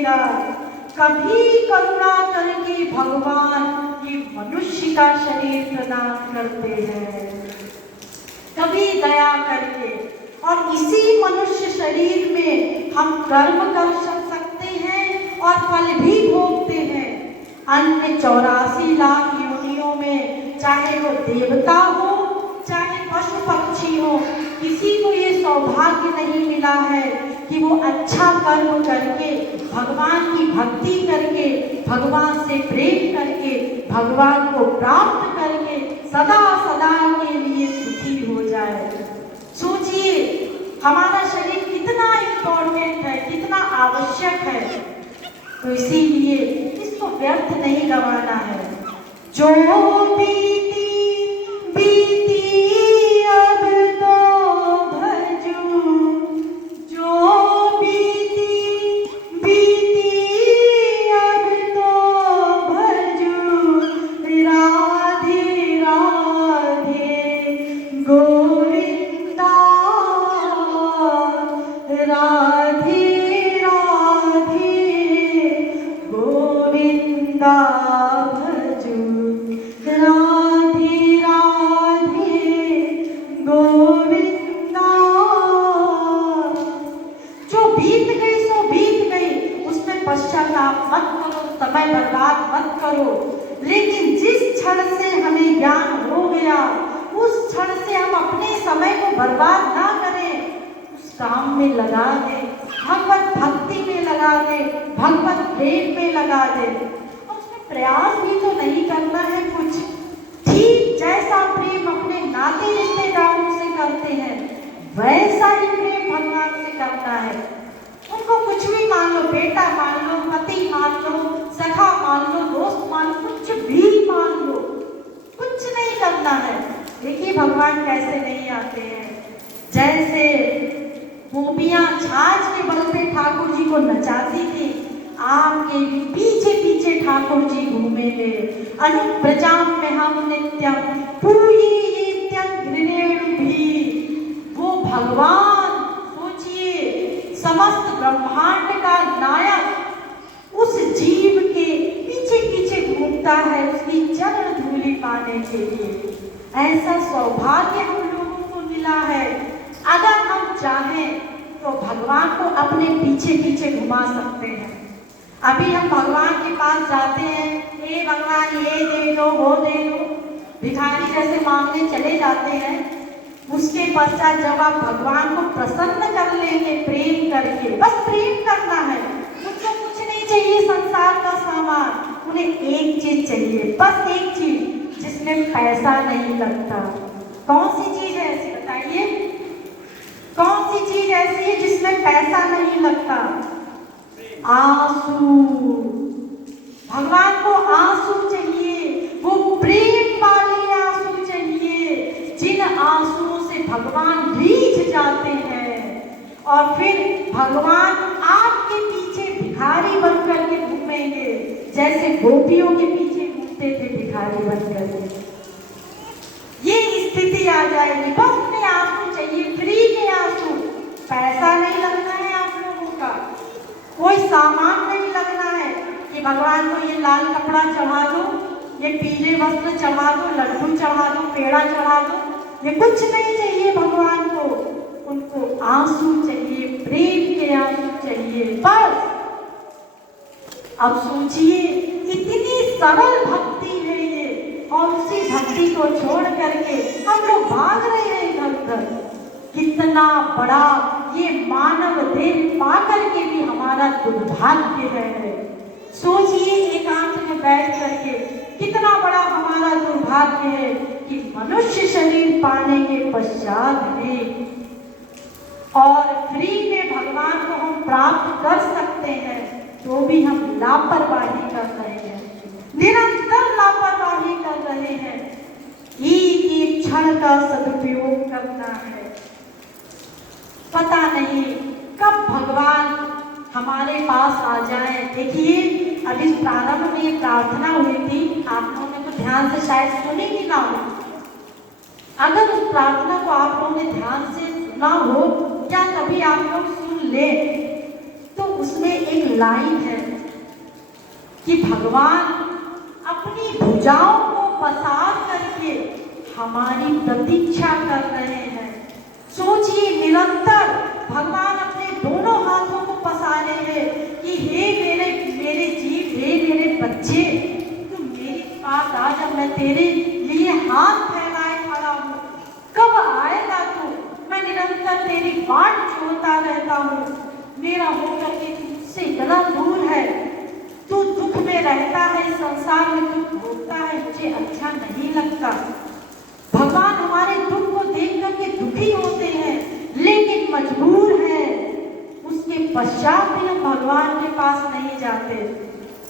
दिया। कभी करुणा करके भगवान ये मनुष्य का शरीर प्रदान करते हैं, कभी दया करके। और इसी मनुष्य शरीर में हम कर्म कर सकते हैं और फल भी भोगते हैं। अन्य 84 लाख योनियों में, चाहे वो देवता हो चाहे पशु पक्षी हो, किसी को ये सौभाग्य नहीं मिला है कि वो अच्छा कर्म करके, भगवान की भक्ति करके, भगवान से प्रेम करके, भगवान को प्राप्त करके सदा सदा के लिए सुखी हो जाए। सोचिए हमारा शरीर कितना इम्पोर्टेंट है, कितना आवश्यक है। तो इसीलिए इसको व्यर्थ नहीं गंवाना है। जो बीती बीती अब तो भजूं, जो बीती बीती अब तो भजूं, राधे राधे गोविंदा, राधे राधे गोविंदा भजूं, राधे राधे गोविंदा। जो बीत गई सो बीत गई, उसमें पश्चाताप मत करो, समय बर्बाद मत करो। लेकिन जिस क्षण से हमें ज्ञान हो गया, उस क्षण से हम अपने समय को बर्बाद ना करें, उस काम में लगा दे, भगवत भक्ति में लगा दे, भगवत प्रेम में लगा दे। और उसमें प्रयास भी तो नहीं करना है कुछ। ठीक जैसा प्रेम अपने नाते रिश्तेदारों से करते हैं, वैसा ही प्रेम भगवान से करना है। उनको कुछ भी मान लो, बेटा मान लो, पति मान लो, सखा मान लो, दोस्त मान लो, कुछ भी मान लो, कुछ नहीं करना है। देखिए भगवान कैसे नहीं आते हैं। जैसे गोपियां छाछ के बल पे ठाकुर जी को नचाती थी, आपके भी पीछे पीछे ठाकुर जी घूमेंगे। अनुप्रजाम में हम नित्यम पूयेत्यं गृहेणुभिः। वो भगवान, सोचिए समस्त ब्रह्मांड का नायक उस जीव के पीछे पीछे घूमता है उसकी चरण धूलि पाने के लिए। ऐसा सौभाग्य हम लोगों को मिला है। अगर हम चाहें तो भगवान को अपने पीछे पीछे घुमा सकते हैं। अभी हम भगवान के पास जाते हैं, हे भगवान ये दे दो वो दे दो, भिखारी जैसे मांगने चले जाते हैं। उसके पश्चात जब आप भगवान को प्रसन्न कर लेंगे प्रेम करके, बस प्रेम करना है, उनको कुछ नहीं चाहिए संसार का सामान, उन्हें एक चीज चाहिए, बस एक चीज जिसमें पैसा नहीं लगता। कौन सी चीज है ऐसी बताइए? कौन सी चीज ऐसी है जिसमें पैसा नहीं लगता? आंसू। भगवान को आंसू चाहिए, वो प्रेम वाले आंसू चाहिए, जिन आंसुओं से भगवान भीग जाते हैं। और फिर भगवान आपके पीछे भिखारी बनकर के घूमेंगे, जैसे गोपियों के पीछे घूमते थे भिखारी बनकर। ये स्थिति आ जाएगी। बस उन्हें आंसू चाहिए, फ्री के आंसू, पैसा नहीं लगना है आप लोगों का, कोई सामान नहीं लगना है कि भगवान को ये लाल कपड़ा चढ़ा दो, ये पीले वस्त्र चढ़ा दो, लड्डू चढ़ा दो, पेड़ा चढ़ा दो, ये कुछ नहीं चाहिए भगवान को। उनको आंसू चाहिए, प्रेम के आंसू चाहिए, बस। अब सोचिए इतनी सरल भक्ति है ये, और उसी भक्ति को छोड़ करके हम लोग भाग रहे हैं इधर उधर। कितना बड़ा ये मानव देह पाकर के भी हमारा दुर्भाग्य है। सोचिए एकांत में बैठ करके कितना बड़ा हमारा दुर्भाग्य है कि मनुष्य शरीर पाने के पश्चात भी और फ्री में भगवान को हम प्राप्त कर सकते हैं, तो भी हम लापरवाही कर रहे हैं, निरंतर लापरवाही कर रहे हैं। एक क्षण का सदुपयोग करना है। पता नहीं कब भगवान हमारे पास आ जाए। देखिए अभी प्रारंभ में ये प्रार्थना हुई थी, आप लोगों ने तो ध्यान से शायद सुनी ही ना हो। अगर उस प्रार्थना को आप लोगों ने ध्यान से सुना हो या कभी आप लोग सुन ले, तो उसमें एक लाइन है, कि भगवान अपनी भुजाओं को पसार करके हमारी प्रतीक्षा कर रहे हैं। सोचिए, निरंतर भगवान अपने दोनों हाथों को पसारे हैं कि हे मेरे जीव, हे मेरे बच्चे, तू मेरे पास आ जा, मैं तेरे लिए हाथ फैलाए खड़ा हूँ। कब आएगा तू? मैं निरंतर तेरी बाट जोहता रहता हूँ। मेरा होकर के तुझसे इतना दूर है, तू दुख में रहता है, संसार में दुख भोगता है, मुझे अच्छा नहीं लगता। भगवान हमारे दुख को देख करके दुखी होते हैं, लेकिन मजबूर है। उसके पश्चात भी हम भगवान के पास नहीं जाते,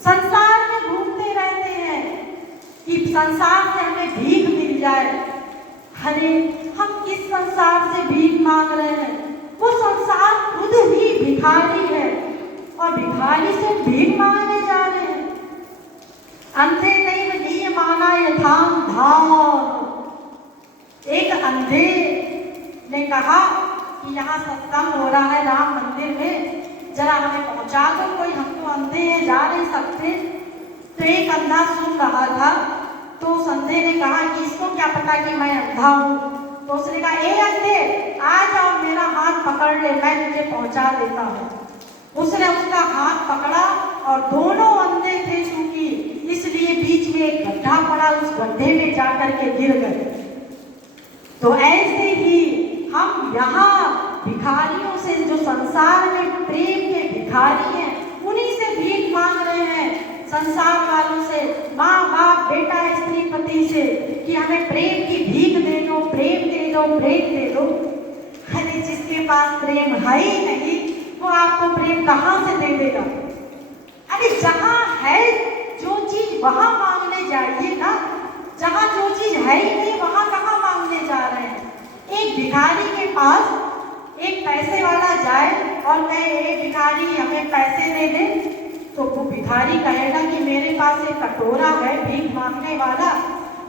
संसार में घूमते रहते हैं कि संसार से हमें भीख मिल जाए। अरे हम किस संसार से भीख मांग रहे हैं? वो संसार खुद ही भिखारी है और भिखारी से भीख मांगने जा रहे हैं। अंधे नहीं नियमाना यथाम धाम। एक अंधे ने कहा कि यहाँ सत्संग हो रहा है राम मंदिर में, जरा हमें पहुंचा दो कोई, हम तो अंधे हैं, जा नहीं सकते। तो एक अंधा सुन रहा था, तो उस अंधे ने कहा कि इसको क्या पता कि मैं अंधा हूँ। तो उसने कहा, ए अंधे, आ जाओ, मेरा हाथ पकड़ ले, मैं तुझे पहुंचा देता हूँ। उसने उसका हाथ पकड़ा और दोनों अंधे थे चूंकि, इसलिए बीच में एक गड्ढा पड़ा, उस गड्ढे में जाकर के गिर गए। तो ऐसे ही हम यहाँ भिखारियों से, जो संसार में प्रेम के भिखारी हैं, उन्हीं से भीख मांग रहे हैं, संसार वालों से, माँ बाप बेटा स्त्री पति से, कि हमें प्रेम की भीख दे दो, प्रेम दे दो, प्रेम दे दो। अरे जिसके पास प्रेम है ही नहीं, वो आपको प्रेम कहाँ से दे देगा? अरे जहाँ है जो चीज वहाँ मांगने जाइए ना, जहाँ जो चीज है ही नहीं वहाँ कहाँ मांगने जा रहे हैं? एक भिखारी के पास एक पैसे वाला जाए और कहे, ए भिखारी हमें पैसे दे दे, तो वो भिखारी कहेगा कि मेरे पास एक कटोरा है भीख मांगने वाला,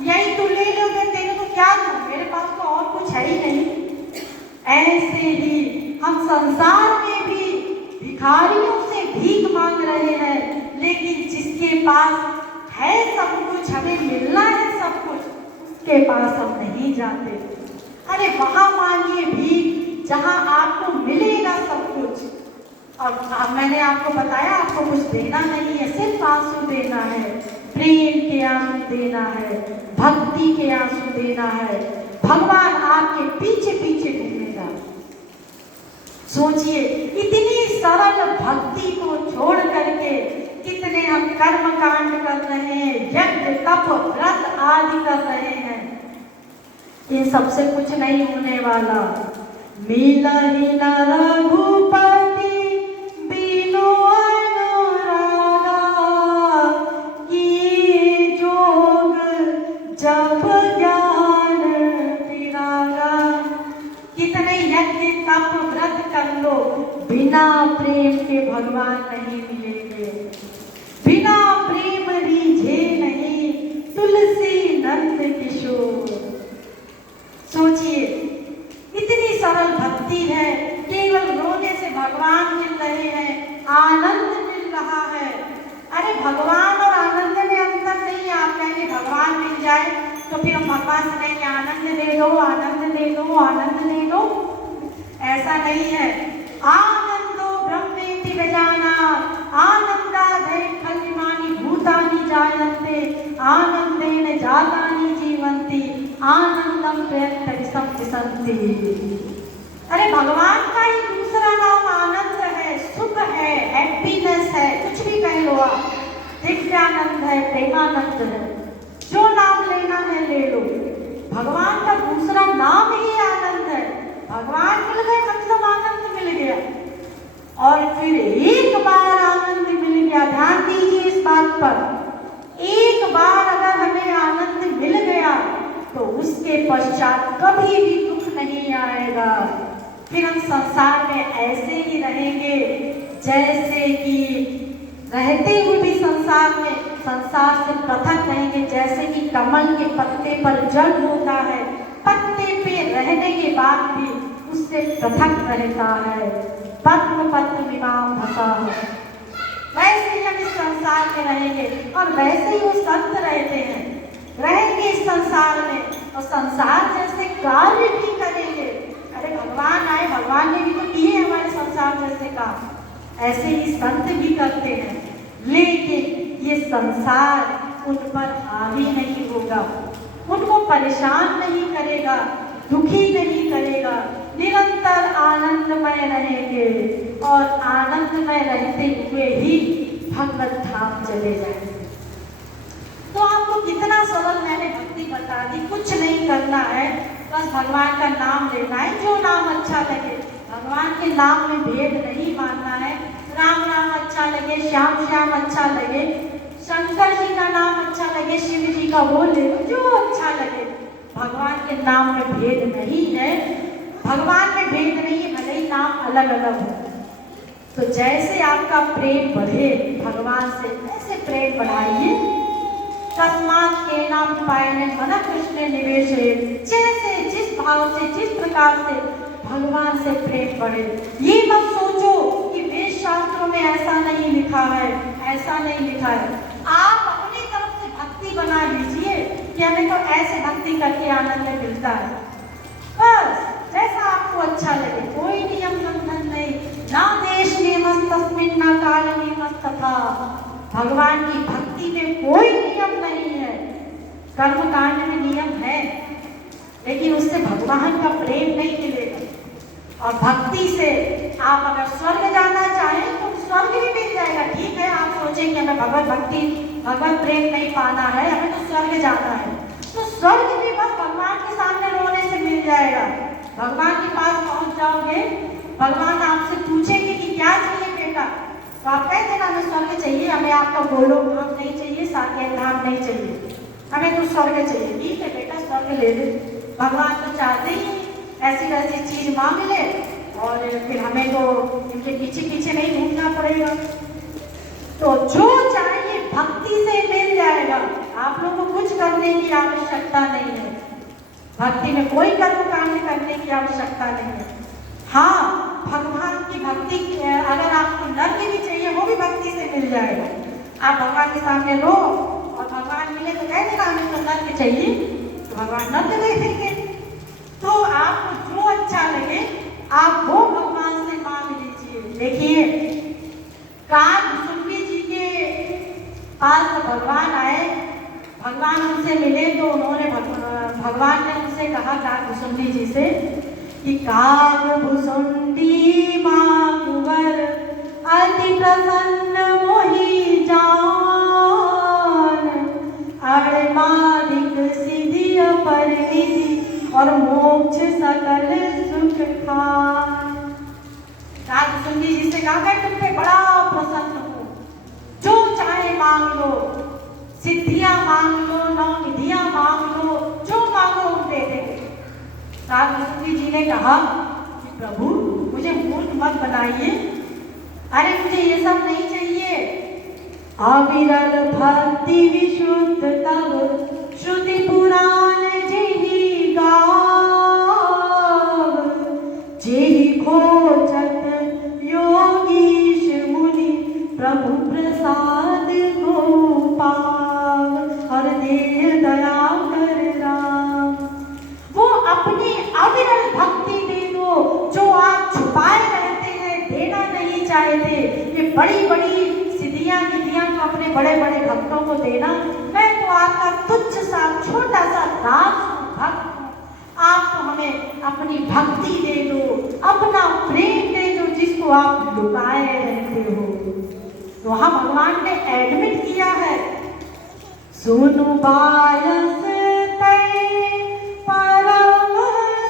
यही तू ले लो, मैं तेरे को क्या दूं, मेरे पास तो और कुछ है ही नहीं। ऐसे ही हम संसार में भी भिखारियों से भीख मांग रहे हैं, लेकिन जिसके पास है सब कुछ, हमें मिलना है सब कुछ, उसके पास हम नहीं जाते। अरे वहां मांगिए भीख जहां आपको मिलेगा सब कुछ। और मैंने आपको बताया, आपको कुछ देना नहीं है, सिर्फ आंसू देना है, प्रेम के आंसू देना है, भक्ति के आंसू देना है। भगवान आपके पीछे पीछे घूमेगा। सोचिए, इतनी सरल भक्ति को छोड़ करके कितने हम कर्म कांड कर रहे हैं, यज्ञ तप व्रत आदि कर रहे हैं, इन सबसे कुछ नहीं होने वाला। मिला ही न रघुपति बिनु अनुरागा, ये जोग जब ज्ञान विरागा। कितने यज्ञ तप व्रत कर लो, बिना प्रेम के भगवान नहीं मिलेंगे, बिना प्रेम रीझे नहीं तुलसी नंद किशोर। सोचिए, इतनी सरल भक्ति है, केवल रोने से भगवान मिल रहे हैं, आनंद मिल रहा है। अरे भगवान और आनंद में अंतर नहीं है। आप कहेंगे भगवान मिल जाए तो फिर हम भगवान से कहेंगे आनंद दे दो, आनंद दे दो, आनंद दे दो। ऐसा नहीं है। आनंदो ब्रह्मेति विजानात् आनंदाधै खल्विमानि भूतानि जायन्ते आनंदेन जातानि जीवन्ति आनंदम प्रयत्तरिसं विसन्ति। अरे भगवान का ही दूसरा नाम आनंद है, सुख है, हैप्पीनेस है, कुछ भी कह लो आप, दिव्यानंद है, प्रेमानंद है, जो नाम लेना है ले लो। भगवान का दूसरा नाम ही आनंद है। भगवान मिल गए मतलब आनंद मिल गया। और फिर एक बार आनंद मिल गया, ध्यान दीजिए इस बात पर, एक बार अगर हमें आनंद मिल गया तो उसके पश्चात कभी भी दुख नहीं आएगा। फिर हम संसार में ऐसे ही रहेंगे जैसे कि रहते हुए भी संसार से पृथक रहेंगे। जैसे कि कमल के पत्ते पर जल होता है, पत्ते पे रहने के बाद भी उससे पृथक रहता है, पद्म पत्र विमाम भसा है, वैसे ही हम इस संसार के रहेंगे और वैसे ही वो संत रहते हैं, रहेंगे इस संसार में और संसार जैसे कार्य भी करेंगे। अरे भगवान आए, भगवान ने भी तो किए हमारे संसार जैसे काम, ऐसे ही संत भी करते हैं, लेकिन ये संसार उन पर हावी नहीं होगा, उनको परेशान नहीं करेगा, दुखी नहीं करेगा, निरंतर आनंदमय रहेंगे और आनंदमय रहते हुए ही भगवत धाम चले जाएंगे। तो आपको कितना सरल मैंने भक्ति बता दी, कुछ नहीं करना है, बस भगवान का नाम लेना है, जो नाम अच्छा लगे। भगवान के नाम में भेद नहीं मानना है, राम राम अच्छा लगे, श्याम श्याम अच्छा लगे, शंकर जी का नाम अच्छा लगे, शिव जी का वो ले लो, जो अच्छा लगे। भगवान के नाम में भेद नहीं है, भगवान में भेद नहीं है, भले ही नाम अलग अलग हो। तो जैसे आपका प्रेम बढ़े भगवान से, ऐसे प्रेम बढ़ाइए। तस्मात् केनाम पायने मन कृष्ण निवेश, जैसे जिस भाव से, जिस प्रकार से भगवान से प्रेम बढ़े। ये मत सोचो कि वेद शास्त्रों में ऐसा नहीं लिखा है, ऐसा नहीं लिखा है। आप अपनी तरफ से भक्ति बना लीजिए कि हमें तो ऐसे भक्ति करके आनंद मिलता है, बस जैसा आपको अच्छा लगे। कोई नियम बंधन नहीं, ना देश नियमस्तस्मिन् ना काल नियमस्तथा। भगवान की भक्ति में कोई नियम नहीं है। कर्म कांड में नियम है, लेकिन उससे भगवान का प्रेम नहीं मिलेगा। और भक्ति से आप अगर स्वर्ग जाना चाहें तो स्वर्ग भी मिल जाएगा। ठीक है, आप सोचें कि हमें भगवत भक्ति, भगवत प्रेम नहीं पाना है, हमें तो स्वर्ग जाना है, तो स्वर्ग भी बस भगवान के सामने रोने से मिल जाएगा। भगवान के पास पहुंच जाओगे, भगवान आपसे पूछेंगे कि क्या चाहिए बेटा, तो आप कह देना हमें स्वर्ग चाहिए, हमें आपका गोलोक धाम नहीं चाहिए, साकेत धाम नहीं चाहिए, हमें तो स्वर्ग चाहिए। ठीक है बेटा, स्वर्ग ले ले। भगवान तो चाहते ही ऐसी वैसी चीज मांग ले और फिर हमें तो इनके पीछे पीछे नहीं घूमना पड़ेगा। तो जो चाहिए भक्ति से मिल जाएगा, आप लोगों को कुछ करने की आवश्यकता नहीं है। भक्ति में कोई कर्म कांड करने की आवश्यकता नहीं है। हाँ, भगवान की भक्ति अगर आपको नर्क भी चाहिए, वो भी भक्ति से मिल जाएगा। आप भगवान के सामने रो और भगवान मिले तो कह देना हमें तो नर्क चाहिए, तो भगवान नर्क दे देंगे। तो आपको जो अच्छा लगे आप वो भगवान से मांग लीजिए। देखिए, काकभुसुंडी जी के पास भगवान आए, भगवान उनसे मिले तो उन्होंने भगवान ने उनसे कहा काकभुसुंडी जी से कि काकभुसुंडी मांगवर अति प्रसन्न मोहि जान, अड़मादिक सिद्धि अपरिनिधि और मोक्ष सकल सुख खान। काकभुसुंडी जी से कहा मैं तुम पे बड़ा प्रसन्न हूँ, जो चाहे मांग लो, सिद्धियां मांग लो, नवनिधियां मांग लो, जो मांगो हम दे देंगे। काकभुसुंडी जी ने कहा कि प्रभु मुझे मूर्ख मत बनाइए, अरे मुझे ये सब नहीं चाहिए। अविरल भक्ति विशुद्ध तब श्रुति पुराण जेहि गाव, जेहि खोजत योगीश मुनि प्रभु प्रसाद को पाव, और देह दया कर राम। वो अपनी अविरल भक्ति दे दो, जो आप छुपाए रहते हैं, देना नहीं चाहते। ये बड़ी बड़ी सिद्धियां निधियां तो अपने बड़े बड़े भक्तों को देना, मैं तो आपका तुच्छ सा छोटा सा दास भक्त हूँ। आप तो हमें अपनी भक्ति दे दो, अपना प्रेम दे दो, जिसको आप लुकाए रहते हो। तो वहां भगवान ने एडमिट किया है, सुनु बायस तै परम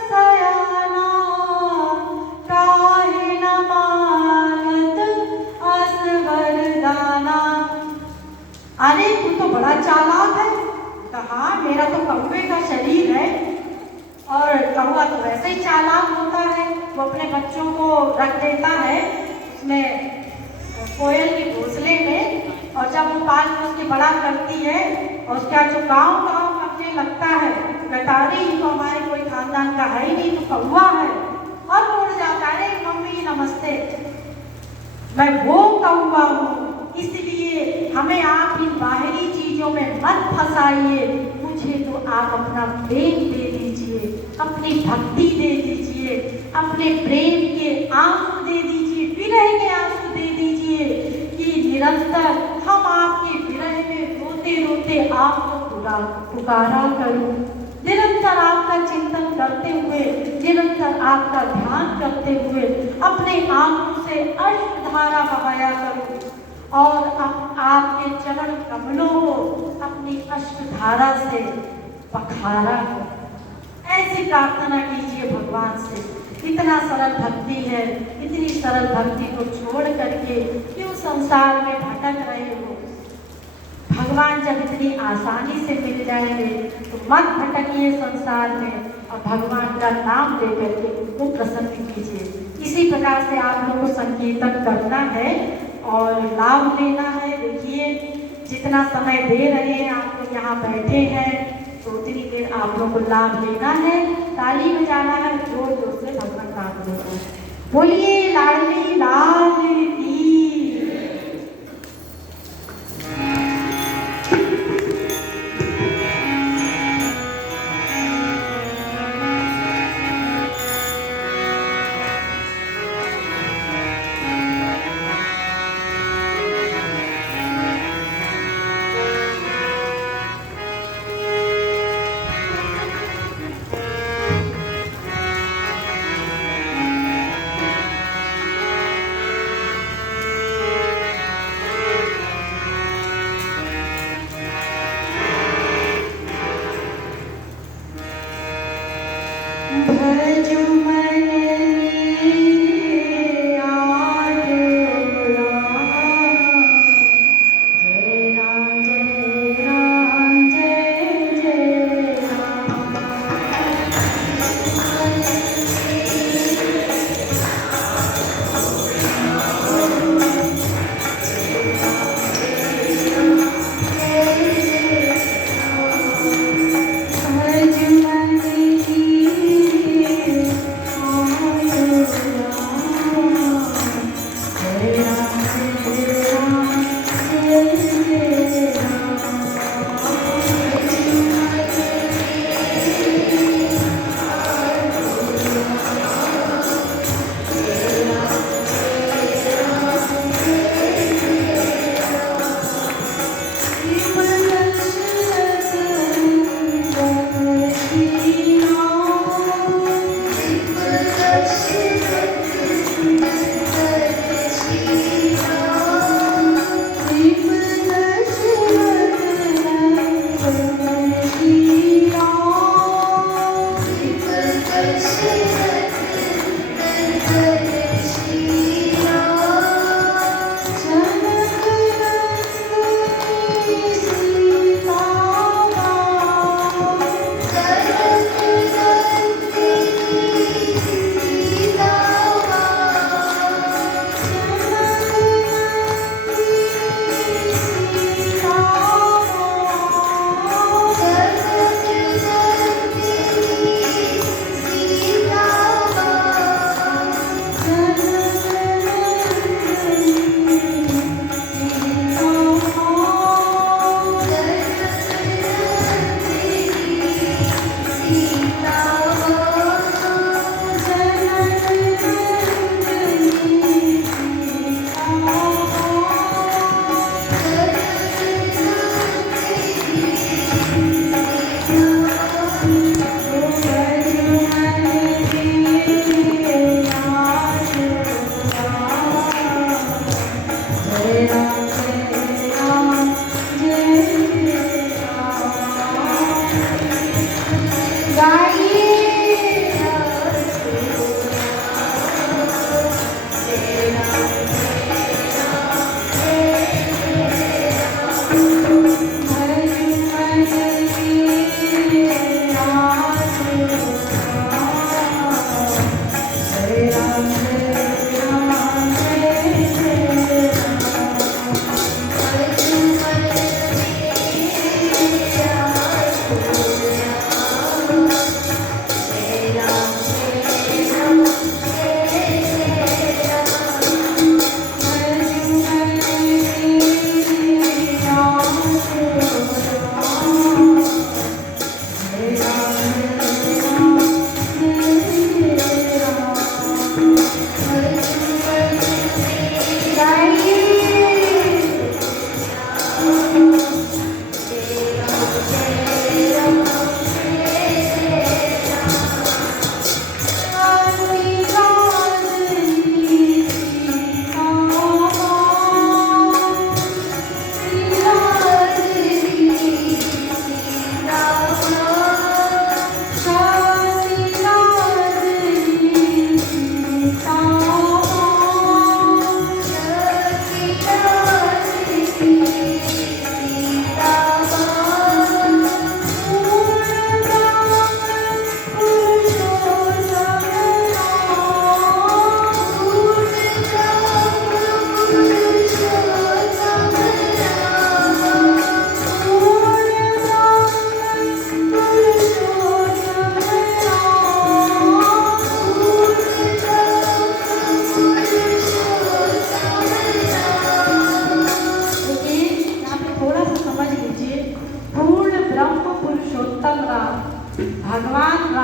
सयाना, काहे न मांगत अस वरदाना। अरे तू तो बड़ा चालाक है। कहा मेरा तो कौवे का शरीर है, और कौवा तो वैसे ही चालाक होता है, वो अपने बच्चों को रख देता है उसमें कोयल के घोंसले में, और जब वो पाल पोस के बड़ा करती है और उसका जो गाँव करने लगता है, कहता अरे ये तो हमारे कोई खानदान का है ही नहीं, तो कौवा है, और उड़ जाता है अरे मम्मी नमस्ते, मैं वो कौवा हूँ, इसलिए हमें आप चीज़ों में मत फंसाइए, मुझे तो आप अपना प्रेम दे दीजिए, अपनी भक्ति दे दीजिए, अपने प्रेम के आंसू दे दीजिए, विरह के आंसू दे दीजिए कि निरंतर हम आपके विरह में रोते रोते आपको पुकारा करूं, निरंतर आपका चिंतन करते हुए, निरंतर आपका ध्यान करते हुए अपने आंखों से अश्रुधारा बहाया करूं और आपके चरण कमलों को अपनी अश्रुधारा से बखारा करूं। ऐसी प्रार्थना कीजिए भगवान से। इतना सरल भक्ति है, इतनी सरल भक्ति को छोड़ करके क्यों संसार में भटक रहे हो? भगवान जब इतनी आसानी से मिल जाएंगे तो मत भटकिए संसार में और भगवान का नाम लेकर के उनको प्रसन्न कीजिए। इसी प्रकार से आप लोगों को संकीर्तन करना है और लाभ लेना है। देखिए जितना समय दे रहे हैं, आप लोग यहाँ बैठे हैं तो उतनी देर आप लोगों को लाभ लेना है, ताली बजाना है, जोर जोर से भगवान नाम लेना है। बोलिए लाडली लाल की।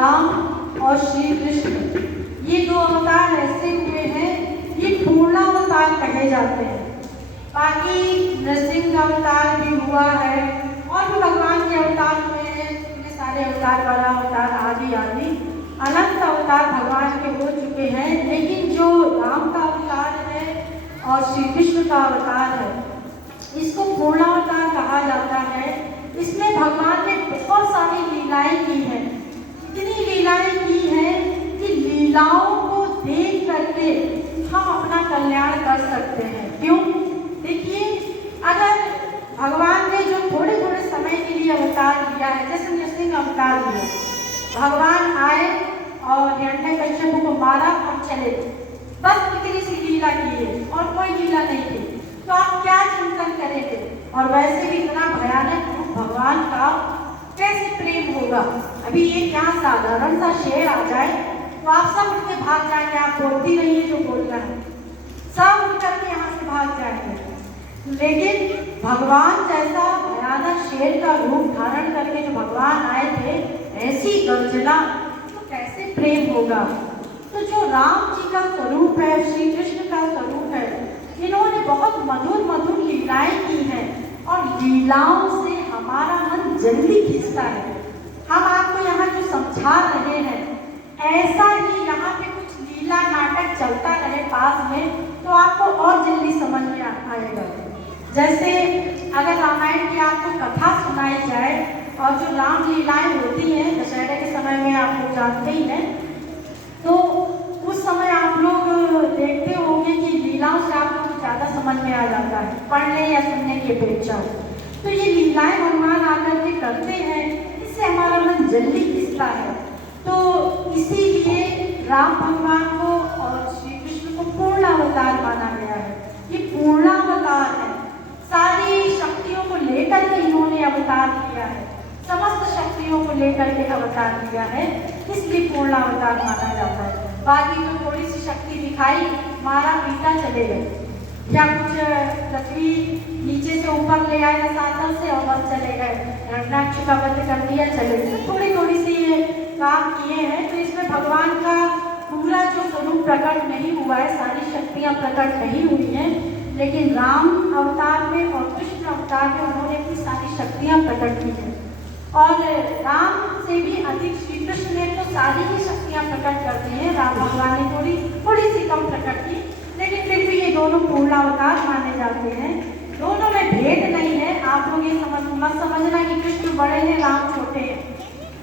राम और श्री कृष्ण, ये दो अवतार ऐसे हुए हैं, ये पूर्णावतार कहे जाते हैं। बाकी नरसिंह अवतार भी हुआ है और भी भगवान के अवतार हुए हैं, इतने सारे अवतार, वाला अवतार आदि आदि अनंत अवतार भगवान के हो चुके हैं। लेकिन जो राम का अवतार है और श्री कृष्ण का अवतार है, इसको पूर्णावतार कहा जाता है। इसमें भगवान ने बहुत सारी लीलाएं की हैं, इतनी लीलाएं की हैं कि लीलाओं को देख करके हम अपना कल्याण कर सकते हैं। क्यों? देखिए, अगर भगवान ने जो थोड़े थोड़े समय के लिए अवतार लिया है, जैसे नरसिंह अवतार लिया, भगवान आए और हिरण्यकश्यप को मारा और चले, बस इतनी सी लीला की है और कोई लीला नहीं थी, तो आप क्या चिंतन करेंगे? और वैसे भी इतना भयानक रूप भगवान का, कैसे प्रेम होगा? अभी ये क्या साधारण सा शेर आ जाए तो आप सब उठ के भाग जाएंगे, आप बोलती रहिए जो बोलना है, सब उठ करके यहाँ से भाग जाएंगे। लेकिन भगवान जैसा भयानक शेर का रूप धारण करके जो भगवान आए थे, ऐसी गर्जना, तो कैसे प्रेम होगा? तो जो राम जी का स्वरूप है, श्री कृष्ण का स्वरूप है, इन्होंने बहुत मधुर मधुर लीलाएं की हैं और लीलाओं से हमारा मन जल्दी खींचता है। हम आपको यहाँ जो समझा रहे हैं, ऐसा ही यहाँ पे कुछ लीला नाटक चलता रहे पास में, तो आपको और जल्दी समझ में आएगा। जैसे अगर रामायण की आपको कथा सुनाई जाए और जो राम लीलाएं होती हैं दशहरे के समय में, आप लोग जानते ही हैं, तो उस समय आप लोग देखते होंगे कि लीलाओं से आपको ज़्यादा समझ में आ जाता है पढ़ने या सुनने की अपेक्षा। तो ये लीलाएं भगवान आकर के करते हैं, इससे हमारा मन जल्दी खिंचता है। तो इसीलिए राम भगवान को और श्री कृष्ण को पूर्णावतार माना गया है। ये पूर्णावतार है, सारी शक्तियों को लेकर के इन्होंने अवतार किया है, समस्त शक्तियों को लेकर के अवतार किया है, इसलिए पूर्णावतार माना जाता है। बाकी तो थोड़ी सी शक्ति दिखाई, मारा पीटा चले गए, या कुछ पृथ्वी नीचे से ऊपर ले आए रसातल से और बस चले गए, हिरण्याक्ष का वध कर दिया, चले गए, थोड़ी थोड़ी सी ये काम किए हैं। तो इसमें भगवान का पूरा जो स्वरूप प्रकट नहीं हुआ है, सारी शक्तियाँ प्रकट नहीं हुई हैं, लेकिन राम अवतार में और कृष्ण अवतार में उन्होंने अपनी सारी शक्तियाँ प्रकट की हैं। और राम से भी अधिक श्री कृष्ण ने तो सारी ही शक्तियाँ प्रकट कर दी हैं, राम भगवान ने थोड़ी सी कम प्रकट की, लेकिन फिर भी ये दोनों पूर्णावतार माने जाते हैं। दोनों में भेद नहीं है। आप लोग ये मत समझना कि कृष्ण बड़े हैं राम छोटे हैं,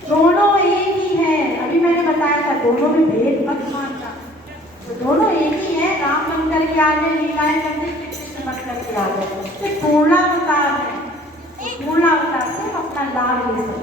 दोनों एक ही हैं। अभी मैंने बताया था, दोनों में भेद मत मानना, तो दोनों एक ही हैं। राम बन करके आ गए, लीलाएं करके, कृष्ण बन करके आ गए, तो पूर्णावतार है। पूर्णावतार से हम अपना लाभ ले सकते हैं।